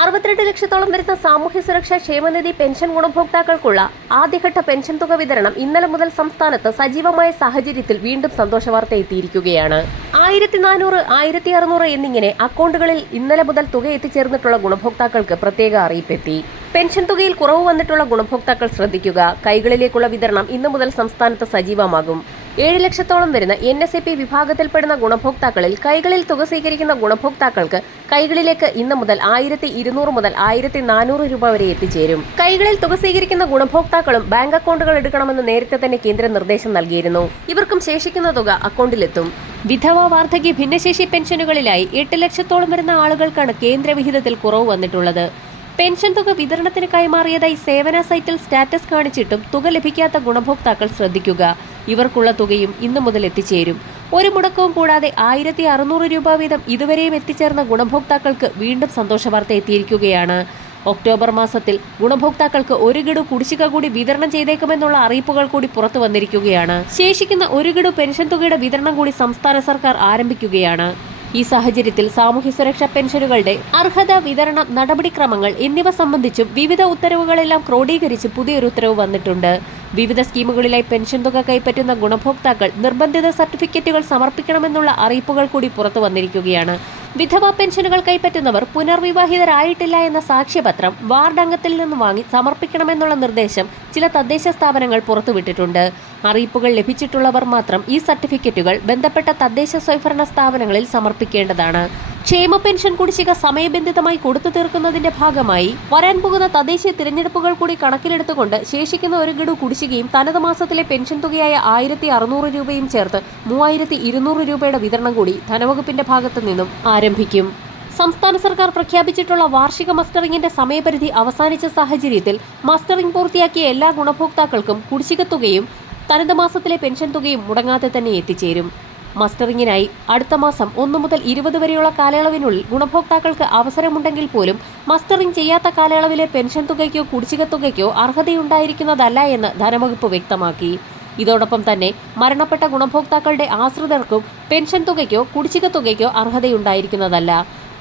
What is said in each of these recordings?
62 ലക്ഷത്തോളം വരുന്ന സാമൂഹ്യ സുരക്ഷാ ക്ഷേമനിധി പെൻഷൻ ഗുണഭോക്താക്കൾക്കുള്ള ആദ്യഘട്ട പെൻഷൻ തുക വിതരണം ഇന്നലെ മുതൽ സംസ്ഥാനത്ത് സജീവമായ സാഹചര്യത്തിൽ വീണ്ടും സന്തോഷവാർത്ത എത്തിയിരിക്കുകയാണ്. 1400, 1600 എന്നിങ്ങനെ അക്കൗണ്ടുകളിൽ ഇന്നലെ മുതൽ തുക എത്തിച്ചേർന്നിട്ടുള്ള ഗുണഭോക്താക്കൾക്ക് പ്രത്യേക അറിയിപ്പെത്തി. പെൻഷൻ തുകയിൽ കുറവ് വന്നിട്ടുള്ള ഗുണഭോക്താക്കൾ ശ്രദ്ധിക്കുക. കൈകളിലേക്കുള്ള വിതരണം ഇന്നു മുതൽ സംസ്ഥാനത്ത് സജീവമാകും. 7 ലക്ഷത്തോളം വരുന്ന NSAP വിഭാഗത്തിൽപ്പെടുന്ന ഗുണഭോക്താക്കളിൽ കൈകളിൽ തുക സ്വീകരിക്കുന്ന ഗുണഭോക്താക്കൾക്ക് കൈകളിലേക്ക് ഇന്നു മുതൽ 1200 മുതൽ 1400 രൂപ വരെ എത്തിച്ചേരും. കൈകളിൽ തുക സ്വീകരിക്കുന്ന ഗുണഭോക്താക്കളും ബാങ്ക് അക്കൗണ്ടുകൾ എടുക്കണമെന്ന് നേരത്തെ തന്നെ കേന്ദ്രം നിർദ്ദേശം നൽകിയിരുന്നു. ഇവർക്കും ശേഷിക്കുന്ന തുക അക്കൗണ്ടിലെത്തും. വിധവ, വാർദ്ധക്യ, ഭിന്നശേഷി പെൻഷനുകളിലായി 8 ലക്ഷത്തോളം വരുന്ന ആളുകൾക്കാണ് കേന്ദ്ര വിഹിതത്തിൽ കുറവ് വന്നിട്ടുള്ളത്. പെൻഷൻ തുക വിതരണത്തിന് കൈമാറിയതായി സേവന സൈറ്റിൽ സ്റ്റാറ്റസ് കാണിച്ചിട്ടും തുക ലഭിക്കാത്ത ഗുണഭോക്താക്കൾ ശ്രദ്ധിക്കുക. ഇവർക്കുള്ള തുകയും ഇന്നു മുതൽ എത്തിച്ചേരും. ഒരു മുടക്കവും കൂടാതെ 1600 രൂപ വീതം ഇതുവരെയും എത്തിച്ചേർന്ന ഗുണഭോക്താക്കൾക്ക് വീണ്ടും സന്തോഷവാർത്ത എത്തിയിരിക്കുകയാണ്. ഒക്ടോബർ മാസത്തിൽ ഗുണഭോക്താക്കൾക്ക് ഒരു ഗഡു കുടിശ്ശിക കൂടി വിതരണം ചെയ്തേക്കുമെന്നുള്ള അറിയിപ്പുകൾ കൂടി പുറത്തു വന്നിരിക്കുകയാണ്. ശേഷിക്കുന്ന ഒരു ഗഡു പെൻഷൻ തുകയുടെ വിതരണം കൂടി സംസ്ഥാന സർക്കാർ ആരംഭിക്കുകയാണ്. ഈ സാഹചര്യത്തിൽ സാമൂഹ്യ സുരക്ഷാ പെൻഷനുകളുടെ അർഹത, വിതരണം, നടപടിക്രമങ്ങൾ എന്നിവ സംബന്ധിച്ചും വിവിധ ഉത്തരവുകളെല്ലാം ക്രോഡീകരിച്ച് പുതിയൊരു ഉത്തരവ് വന്നിട്ടുണ്ട്. വിവിധ സ്കീമുകളിലായി പെൻഷൻ തുക കൈപ്പറ്റുന്ന ഗുണഭോക്താക്കൾ നിർബന്ധിത സർട്ടിഫിക്കറ്റുകൾ സമർപ്പിക്കണമെന്നുള്ള അറിയിപ്പുകൾ കൂടി പുറത്തു വന്നിരിക്കുകയാണ്. വിധവ പെൻഷനുകൾ കൈപ്പറ്റുന്നവർ പുനർവിവാഹിതരായിട്ടില്ല എന്ന സാക്ഷ്യപത്രം വാർഡ് അംഗത്തിൽ നിന്ന് വാങ്ങി സമർപ്പിക്കണമെന്നുള്ള നിർദ്ദേശം ചില തദ്ദേശ സ്ഥാപനങ്ങൾ പുറത്തുവിട്ടിട്ടുണ്ട്. അറിയിപ്പുകൾ ലഭിച്ചിട്ടുള്ളവർ മാത്രം ഈ സർട്ടിഫിക്കറ്റുകൾ ബന്ധപ്പെട്ട തദ്ദേശ സ്വയംഭരണ സ്ഥാപനങ്ങളിൽ സമർപ്പിക്കേണ്ടതാണ്. ക്ഷേമ പെൻഷൻ കുടിശ്ശിക സമയബന്ധിതമായി കൊടുത്തു തീർക്കുന്നതിന്റെ ഭാഗമായി വരാൻ പോകുന്ന തദ്ദേശീയ തിരഞ്ഞെടുപ്പുകൾ കൂടി കണക്കിലെടുത്തുകൊണ്ട് ശേഷിക്കുന്ന ഒരു ഗഡു കുടിശ്ശികയും തനത് മാസത്തിലെ പെൻഷൻ തുകയായ 1600 രൂപയും ചേർത്ത് 3200 രൂപയുടെ വിതരണം കൂടി ധനവകുപ്പിന്റെ ഭാഗത്തു നിന്നും ആരംഭിക്കും. സംസ്ഥാന സർക്കാർ പ്രഖ്യാപിച്ചിട്ടുള്ള വാർഷിക മസ്റ്ററിംഗിന്റെ സമയപരിധി അവസാനിച്ച സാഹചര്യത്തിൽ മസ്റ്ററിംഗ് പൂർത്തിയാക്കിയ എല്ലാ ഗുണഭോക്താക്കൾക്കും കുടിശ്ശിക തുകയും തനത് മാസത്തിലെ പെൻഷൻ തുകയും മുടങ്ങാതെ തന്നെ എത്തിച്ചേരും. മസ്റ്ററിംഗിനായി അടുത്ത മാസം 1 മുതൽ 20 വരെയുള്ള കാലയളവിനുള്ളിൽ ഗുണഭോക്താക്കൾക്ക് അവസരമുണ്ടെങ്കിൽ പോലും മസ്റ്ററിംഗ് ചെയ്യാത്ത കാലയളവിലെ പെൻഷൻ തുകയ്ക്കോ കുടിശ്ശിക തുകയ്ക്കോ അർഹതയുണ്ടായിരിക്കുന്നതല്ല എന്ന് ധനവകുപ്പ് വ്യക്തമാക്കി. ഇതോടൊപ്പം തന്നെ മരണപ്പെട്ട ഗുണഭോക്താക്കളുടെ ആശ്രിതർക്കും പെൻഷൻ തുകയ്ക്കോ കുടിശ്ശിക തുകയ്ക്കോ അർഹതയുണ്ടായിരിക്കുന്നതല്ല.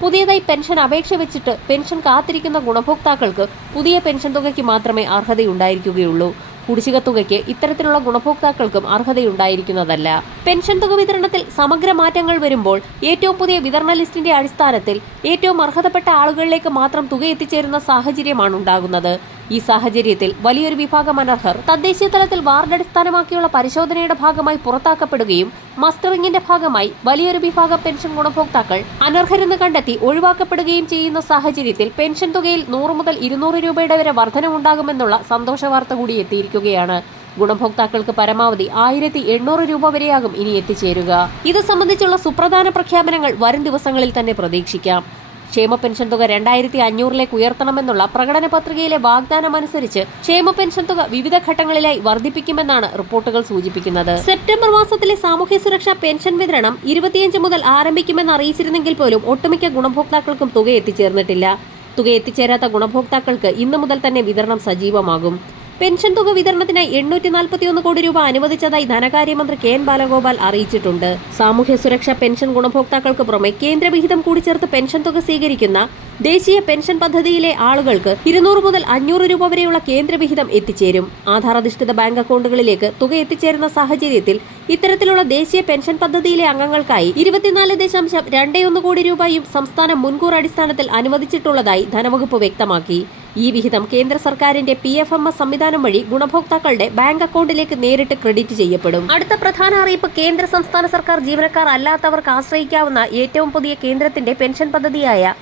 പുതിയതായി പെൻഷൻ അപേക്ഷ വെച്ചിട്ട് പെൻഷൻ കാത്തിരിക്കുന്ന ഗുണഭോക്താക്കൾക്ക് പുതിയ പെൻഷൻ തുകയ്ക്ക് മാത്രമേ അർഹതയുണ്ടായിരിക്കുകയുള്ളൂ. കുടിശ്ശിക തുകയ്ക്ക് ഇത്തരത്തിലുള്ള ഗുണഭോക്താക്കൾക്കും അർഹതയുണ്ടായിരിക്കുന്നതല്ല. പെൻഷൻ തുക വിതരണത്തിൽ സമഗ്ര മാറ്റങ്ങൾ വരുമ്പോൾ ഏറ്റവും പുതിയ വിതരണ ലിസ്റ്റിന്റെ അടിസ്ഥാനത്തിൽ ഏറ്റവും അർഹതപ്പെട്ട ആളുകളിലേക്ക് മാത്രം തുക എത്തിച്ചേരുന്ന സാഹചര്യമാണ് ഉണ്ടാകുന്നത്. ഈ സാഹചര്യത്തിൽ വലിയൊരു വിഭാഗം അനർഹർ തദ്ദേശീയ തലത്തിൽ വാർഡ് അടിസ്ഥാനമാക്കിയുള്ള പരിശോധനയുടെ ഭാഗമായി പുറത്താക്കപ്പെടുകയും മസ്റ്ററിംഗിന്റെ ഭാഗമായി വലിയൊരു വിഭാഗം പെൻഷൻ ഗുണഭോക്താക്കൾ അനർഹരെന്ന് കണ്ടെത്തി ഒഴിവാക്കപ്പെടുകയും ചെയ്യുന്ന സാഹചര്യത്തിൽ പെൻഷൻ തുകയിൽ 100 മുതൽ 200 രൂപയുടെ വരെ വർധനവുണ്ടാകുമെന്നുള്ള സന്തോഷ വാർത്ത കൂടി എത്തിയിരിക്കുകയാണ്. ഗുണഭോക്താക്കൾക്ക് പരമാവധി 1800 രൂപ വരെയാകും ഇനി എത്തിച്ചേരുക. ഇത് സംബന്ധിച്ചുള്ള സുപ്രധാന പ്രഖ്യാപനങ്ങൾ വരും ദിവസങ്ങളിൽ തന്നെ പ്രതീക്ഷിക്കാം. ക്ഷേമ പെൻഷൻ തുക 2500 ഉയർത്തണമെന്നുള്ള പ്രകടന പത്രികയിലെ വാഗ്ദാനമനുസരിച്ച് ക്ഷേമ പെൻഷൻ തുക വിവിധ ഘട്ടങ്ങളിലായി വർദ്ധിപ്പിക്കുമെന്നാണ് റിപ്പോർട്ടുകൾ സൂചിപ്പിക്കുന്നത്. സെപ്റ്റംബർ മാസത്തിലെ സാമൂഹ്യ സുരക്ഷാ പെൻഷൻ വിതരണം 25 മുതൽ ആരംഭിക്കുമെന്ന് അറിയിച്ചിരുന്നെങ്കിൽ പോലും ഒട്ടുമിക്ക ഗുണഭോക്താക്കൾക്കും തുക എത്തിച്ചേർന്നിട്ടില്ല. തുക എത്തിച്ചേരാത്ത ഗുണഭോക്താക്കൾക്ക് ഇന്നു മുതൽ തന്നെ വിതരണം സജീവമാകും. പെൻഷൻ തുക വിതരണത്തിനായി 841 കോടി രൂപ അനുവദിച്ചതായി ധനകാര്യമന്ത്രി KN ബാലഗോപാൽ അറിയിച്ചിട്ടുണ്ട്. സാമൂഹ്യ സുരക്ഷാ പെൻഷൻ ഗുണഭോക്താക്കൾക്ക് പുറമെ കേന്ദ്രവിഹിതം കൂടി ചേർത്ത് പെൻഷൻ തുക സ്വീകരിക്കുന്ന ദേശീയ പെൻഷൻ പദ്ധതിയിലെ ആളുകൾക്ക് 200 മുതൽ 500 രൂപ വരെയുള്ള കേന്ദ്രവിഹിതം എത്തിച്ചേരും. ആധാർ അധിഷ്ഠിത ബാങ്ക് അക്കൗണ്ടുകളിലേക്ക് തുക എത്തിച്ചേരുന്ന സാഹചര്യത്തിൽ ഇത്തരത്തിലുള്ള ദേശീയ പെൻഷൻ പദ്ധതിയിലെ അംഗങ്ങൾക്കായി 24.21 കോടി രൂപയും സംസ്ഥാനം മുൻകൂർ അടിസ്ഥാനത്തിൽ അനുവദിച്ചിട്ടുള്ളതായി ധനവകുപ്പ് വ്യക്തമാക്കി. ഈ വിഹിതം കേന്ദ്ര സർക്കാരിന്റെ PFMS സംവിധാനം വഴി ഗുണഭോക്താക്കളുടെ ബാങ്ക് അക്കൗണ്ടിലേക്ക് നേരിട്ട് ക്രെഡിറ്റ് ചെയ്യപ്പെടും. അടുത്ത പ്രധാന അറിയിപ്പ് കേന്ദ്ര സംസ്ഥാന സർക്കാർ ജീവനക്കാർ അല്ലാത്തവർക്ക് ആശ്രയിക്കാവുന്ന ഏറ്റവും പുതിയ കേന്ദ്രത്തിന്റെ പെൻഷൻ പദ്ധതിയായ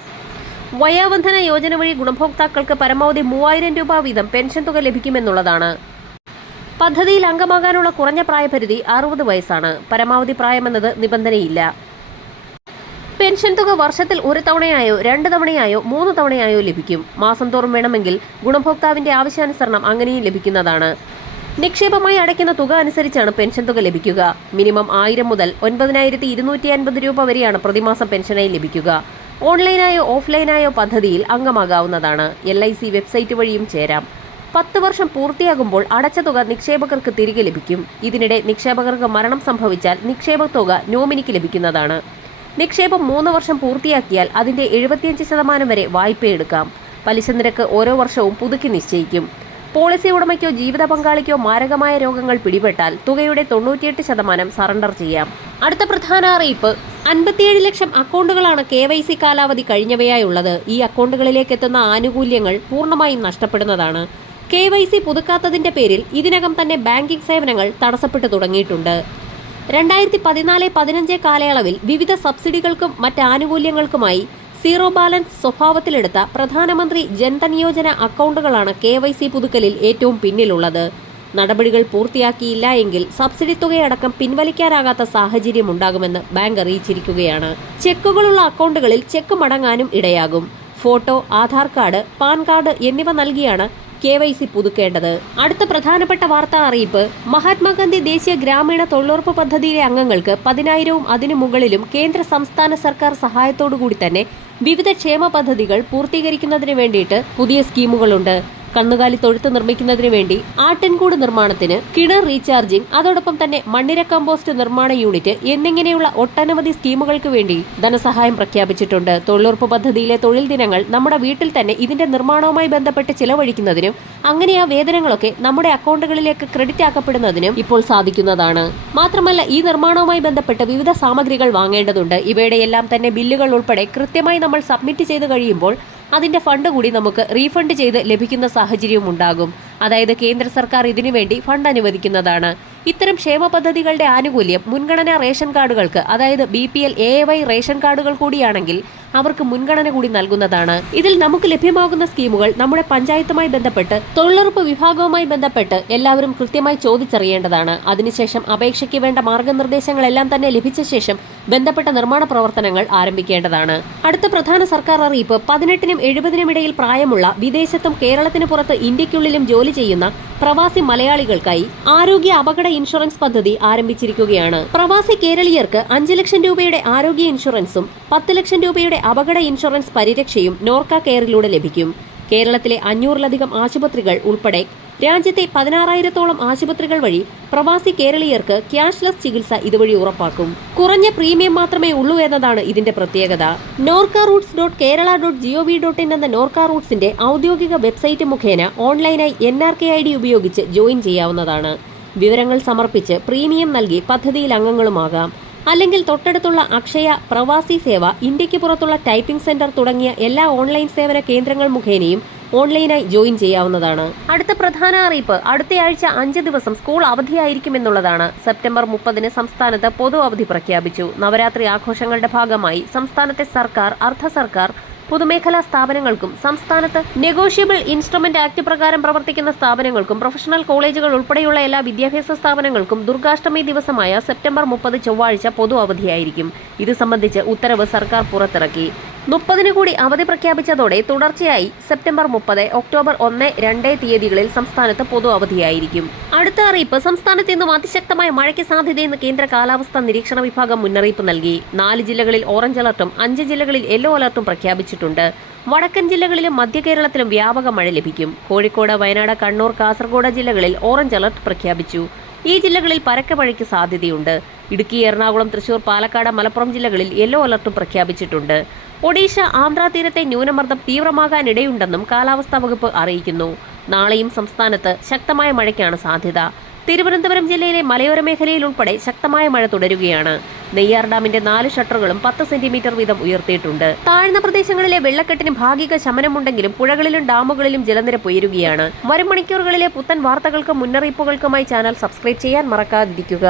വയോവന്ധന യോജന വഴി ഗുണഭോക്താക്കൾക്ക് പരമാവധി 3000 രൂപ വീതം പെൻഷൻ തുക ലഭിക്കുമെന്നുള്ളതാണ്. പദ്ധതിയിൽ അംഗമാകാനുള്ള കുറഞ്ഞ പ്രായപരിധി 60 വയസ്സാണ്. പരമാവധി പ്രായമെന്നത് നിബന്ധനയില്ല. പെൻഷൻ തുക വർഷത്തിൽ 1 തവണയായോ 2 തവണയായോ 3 തവണയായോ ലഭിക്കും. മാസം തോറും വേണമെങ്കിൽ ഗുണഭോക്താവിന്റെ ആവശ്യാനുസരണം അങ്ങനെയും ലഭിക്കുന്നതാണ്. നിക്ഷേപമായി അടയ്ക്കുന്ന തുക അനുസരിച്ചാണ് പെൻഷൻ തുക ലഭിക്കുക. മിനിമം 1000 മുതൽ 9250 രൂപ വരെയാണ് പ്രതിമാസം പെൻഷനായി ലഭിക്കുക. ഓൺലൈനായോ ഓഫ്ലൈനായോ പദ്ധതിയിൽ അംഗമാകാവുന്നതാണ്. LIC വെബ്സൈറ്റ് വഴിയും ചേരാം. 10 വർഷം പൂർത്തിയാകുമ്പോൾ അടച്ച തുക നിക്ഷേപകർക്ക് തിരികെ ലഭിക്കും. ഇതിനിടെ നിക്ഷേപകർക്ക് മരണം സംഭവിച്ചാൽ നിക്ഷേപ തുക നോമിനിക്ക് ലഭിക്കുന്നതാണ്. നിക്ഷേപം 3 വർഷം പൂർത്തിയാക്കിയാൽ അതിന്റെ 75% വരെ വായ്പയെടുക്കാം. പലിശ നിരക്ക് ഓരോ വർഷവും പുതുക്കി നിശ്ചയിക്കും. പോളിസി ഉടമയ്ക്കോ ജീവിത പങ്കാളിക്കോ മാരകമായ രോഗങ്ങൾ പിടിപെട്ടാൽ തുകയുടെ 98% സറണ്ടർ ചെയ്യാം. അടുത്ത പ്രധാന അറിയിപ്പ്, 57 ലക്ഷം അക്കൗണ്ടുകളാണ് KYC കാലാവധി കഴിഞ്ഞവയായുള്ളത്. ഈ അക്കൗണ്ടുകളിലേക്ക് എത്തുന്ന ആനുകൂല്യങ്ങൾ പൂർണ്ണമായും നഷ്ടപ്പെടുന്നതാണ്. KYC പുതുക്കാത്തതിന്റെ പേരിൽ ഇതിനകം തന്നെ ബാങ്കിംഗ് സേവനങ്ങൾ തടസ്സപ്പെട്ടു തുടങ്ങിയിട്ടുണ്ട്. 2014-15 കാലയളവിൽ വിവിധ സബ്സിഡികൾക്കും മറ്റ് ആനുകൂല്യങ്ങൾക്കുമായി സീറോ ബാലൻസ് സ്വഭാവത്തിലെടുത്ത പ്രധാനമന്ത്രി ജൻധൻ യോജന അക്കൗണ്ടുകളാണ് KYC പുതുക്കലിൽ ഏറ്റവും പിന്നിലുള്ളത്. നടപടികൾ പൂർത്തിയാക്കിയില്ല എങ്കിൽ സബ്സിഡി തുകയടക്കം പിൻവലിക്കാനാകാത്ത സാഹചര്യമുണ്ടാകുമെന്ന് ബാങ്ക് അറിയിച്ചിരിക്കുകയാണ്. ചെക്കുകളുള്ള അക്കൗണ്ടുകളിൽ ചെക്ക് മടങ്ങാനും ഇടയാകും. Photo, Aadhaar card, PAN card എന്നിവ നൽകിയാണ് KYC പുതുക്കേണ്ടത്. അടുത്ത പ്രധാനപ്പെട്ട വാർത്താ അറിയിപ്പ്, മഹാത്മാഗാന്ധി ദേശീയ ഗ്രാമീണ തൊഴിലുറപ്പ് പദ്ധതിയിലെ അംഗങ്ങൾക്ക് 10,000-ഉം അതിനു മുകളിലും കേന്ദ്ര സംസ്ഥാന സർക്കാർ സഹായത്തോടുകൂടി തന്നെ വിവിധ ക്ഷേമ പദ്ധതികൾ പൂർത്തീകരിക്കുന്നതിന് വേണ്ടിയിട്ട് പുതിയ സ്കീമുകളുണ്ട്. കന്നുകാലി തൊഴുത്ത് നിർമ്മിക്കുന്നതിന് വേണ്ടി ആട്ടിൻകൂട് നിർമ്മാണത്തിന്, കിണർ റീചാർജിംഗ്, അതോടൊപ്പം തന്നെ മണ്ണിര കമ്പോസ്റ്റ് നിർമ്മാണ യൂണിറ്റ് എന്നിങ്ങനെയുള്ള ഒട്ടനവധി സ്കീമുകൾക്ക് വേണ്ടി ധനസഹായം പ്രഖ്യാപിച്ചിട്ടുണ്ട്. തൊഴിലുറപ്പ് പദ്ധതിയിലെ തൊഴിൽ ദിനങ്ങൾ നമ്മുടെ വീട്ടിൽ തന്നെ ഇതിന്റെ നിർമ്മാണവുമായി ബന്ധപ്പെട്ട് ചിലവഴിക്കുന്നതിനും അങ്ങനെ ആ വേതനങ്ങളൊക്കെ നമ്മുടെ അക്കൗണ്ടുകളിലേക്ക് ക്രെഡിറ്റ് ആക്കപ്പെടുന്നതിനും ഇപ്പോൾ സാധിക്കുന്നതാണ്. മാത്രമല്ല ഈ നിർമ്മാണവുമായി ബന്ധപ്പെട്ട് വിവിധ സാമഗ്രികൾ വാങ്ങേണ്ടതുണ്ട്. ഇവയുടെ എല്ലാം തന്നെ ബില്ലുകൾ ഉൾപ്പെടെ കൃത്യമായി നമ്മൾ സബ്മിറ്റ് ചെയ്ത് കഴിയുമ്പോൾ അതിന്റെ ഫണ്ട് കൂടി നമുക്ക് റീഫണ്ട് ചെയ്ത് ലഭിക്കുന്ന സാഹചര്യവും ഉണ്ടാകും. അതായത് കേന്ദ്ര സർക്കാർ ഇതിനുവേണ്ടി ഫണ്ട് അനുവദിക്കുന്നതാണ്. ഇത്തരം ക്ഷേമ പദ്ധതികളുടെ ആനുകൂല്യം മുൻഗണനാ റേഷൻ കാർഡുകൾക്ക്, അതായത് BPL AAY റേഷൻ കാർഡുകൾ കൂടിയാണെങ്കിൽ അവർക്ക് മുൻഗണന കൂടി നൽകുന്നതാണ്. ഇതിൽ നമുക്ക് ലഭ്യമാകുന്ന സ്കീമുകൾ നമ്മുടെ പഞ്ചായത്തുമായി ബന്ധപ്പെട്ട് തൊഴിലുറപ്പ് വിഭാഗവുമായി ബന്ധപ്പെട്ട് എല്ലാവരും കൃത്യമായി ചോദിച്ചറിയേണ്ടതാണ്. അതിനുശേഷം അപേക്ഷയ്ക്ക് വേണ്ട മാർഗനിർദ്ദേശങ്ങളെല്ലാം തന്നെ ലഭിച്ച ശേഷം ബന്ധപ്പെട്ട നിർമ്മാണ പ്രവർത്തനങ്ങൾ ആരംഭിക്കേണ്ടതാണ്. അടുത്ത പ്രധാന സർക്കാർ അറിയിപ്പ്, 18-നും 70-നും ഇടയിൽ പ്രായമുള്ള വിദേശത്തും കേരളത്തിന് പുറത്ത് ഇന്ത്യക്കുള്ളിലും ജോലി ചെയ്യുന്ന പ്രവാസി മലയാളികൾക്കായി ആരോഗ്യ അപകട ഇൻഷുറൻസ് പദ്ധതി ആരംഭിച്ചിരിക്കുകയാണ്. പ്രവാസി കേരളീയർക്ക് 5 ലക്ഷം രൂപയുടെ ആരോഗ്യ ഇൻഷുറൻസും 10 ലക്ഷം രൂപയുടെ അപകട ഇൻഷുറൻസ് പരിരക്ഷയും നോർക്ക കെയറിലൂടെ ലഭിക്കും. കേരളത്തിലെ 500-ലധികം ആശുപത്രികൾ ഉൾപ്പെടെ രാജ്യത്തെ 16,000-ഓളം ആശുപത്രികൾ വഴി പ്രവാസി കേരളീയർക്ക് ക്യാഷ്ലെസ് ചികിത്സ ഇതുവഴി ഉറപ്പാക്കും. കുറഞ്ഞ പ്രീമിയം മാത്രമേ ഉള്ളൂ എന്നതാണ് ഇതിന്റെ പ്രത്യേകത. norcaroots.kerala.gov.in എന്ന നോർക്ക റൂട്ട്സിന്റെ ഔദ്യോഗിക വെബ്സൈറ്റ് മുഖേന ഓൺലൈനായി NRK ID ഉപയോഗിച്ച് ജോയിൻ ചെയ്യാവുന്നതാണ്. വിവരങ്ങൾ സമർപ്പിച്ച് പ്രീമിയം നൽകി പദ്ധതിയിൽ അംഗങ്ങളുമാകാം. അല്ലെങ്കിൽ തൊട്ടടുത്തുള്ള അക്ഷയ, പ്രവാസി സേവ, ഇന്ത്യക്ക് പുറത്തുള്ള ടൈപ്പിംഗ് സെന്റർ തുടങ്ങിയ എല്ലാ ഓൺലൈൻ സേവന കേന്ദ്രങ്ങൾ മുഖേനയും ഓൺലൈനായി ജോയിൻ ചെയ്യാവുന്നതാണ്. അടുത്ത പ്രധാന അറിയിപ്പ്, അടുത്തയാഴ്ച 5 ദിവസം സ്കൂൾ അവധിയായിരിക്കുമെന്നുള്ളതാണ്. സെപ്റ്റംബർ 30-ന് സംസ്ഥാനത്ത് പൊതു അവധി പ്രഖ്യാപിച്ചു. നവരാത്രി ആഘോഷങ്ങളുടെ ഭാഗമായി സംസ്ഥാനത്തെ സർക്കാർ, അർദ്ധ സർക്കാർ, പൊതുമേഖലാ സ്ഥാപനങ്ങൾക്കും സംസ്ഥാനത്ത് നെഗോഷ്യബിൾ ഇൻസ്ട്രുമെന്റ് ആക്ട് പ്രകാരം പ്രവർത്തിക്കുന്ന സ്ഥാപനങ്ങൾക്കും പ്രൊഫഷണൽ കോളേജുകൾ ഉൾപ്പെടെയുള്ള എല്ലാ വിദ്യാഭ്യാസ സ്ഥാപനങ്ങൾക്കും ദുർഗാഷ്ടമി ദിവസമായ സെപ്റ്റംബർ 30 ചൊവ്വാഴ്ച പൊതു അവധിയായിരിക്കും. ഇത് സംബന്ധിച്ച് ഉത്തരവ് സർക്കാർ പുറത്തിറക്കി. 30-ന് കൂടി അവധി പ്രഖ്യാപിച്ചതോടെ തുടർച്ചയായി സെപ്റ്റംബർ 30, ഒക്ടോബർ 1, 2 തീയതികളിൽ സംസ്ഥാനത്ത് പൊതു അവധിയായിരിക്കും. അടുത്ത അറിയിപ്പ്, സംസ്ഥാനത്ത് ഇന്നും അതിശക്തമായ മഴയ്ക്ക് സാധ്യതയെന്ന് കേന്ദ്ര കാലാവസ്ഥാ നിരീക്ഷണ വിഭാഗം മുന്നറിയിപ്പ് നൽകി. 4 ജില്ലകളിൽ ഓറഞ്ച് അലർട്ടും 5 ജില്ലകളിൽ യെല്ലോ അലർട്ടും പ്രഖ്യാപിച്ചിട്ടുണ്ട്. വടക്കൻ ജില്ലകളിലും മധ്യ കേരളത്തിലും വ്യാപക മഴ ലഭിക്കും. കോഴിക്കോട്, വയനാട്, കണ്ണൂർ, കാസർഗോഡ് ജില്ലകളിൽ ഓറഞ്ച് അലർട്ട് പ്രഖ്യാപിച്ചു. ഈ ജില്ലകളിൽ പരക്കെ മഴയ്ക്ക് സാധ്യതയുണ്ട്. ഇടുക്കി, എറണാകുളം, തൃശൂർ, പാലക്കാട്, മലപ്പുറം ജില്ലകളിൽ യെല്ലോ അലർട്ടും പ്രഖ്യാപിച്ചിട്ടുണ്ട്. ഒഡീഷ, ആന്ധ്ര തീരത്തെ ന്യൂനമർദ്ദം തീവ്രമാകാനിടയുണ്ടെന്നും കാലാവസ്ഥാ വകുപ്പ് അറിയിക്കുന്നു. നാളെയും സംസ്ഥാനത്ത് ശക്തമായ മഴയ്ക്കാണ് സാധ്യത. തിരുവനന്തപുരം ജില്ലയിലെ മലയോര മേഖലയിൽ ഉൾപ്പെടെ ശക്തമായ മഴ തുടരുകയാണ്. നെയ്യാർ ഡാമിന്റെ 4 ഷട്ടറുകളും 10 സെന്റിമീറ്റർ വീതം ഉയർത്തിയിട്ടുണ്ട്. താഴ്ന്ന പ്രദേശങ്ങളിലെ വെള്ളക്കെട്ടിന് ഭാഗിക ശമനമുണ്ടെങ്കിലും പുഴകളിലും ഡാമുകളിലും ജലനിരപ്പ് ഉയരുകയാണ്. വരും മണിക്കൂറുകളിലെ പുത്തൻ വാർത്തകൾക്കും മുന്നറിയിപ്പുകൾക്കുമായി ചാനൽ സബ്സ്ക്രൈബ് ചെയ്യാൻ മറക്കാതിരിക്കുക.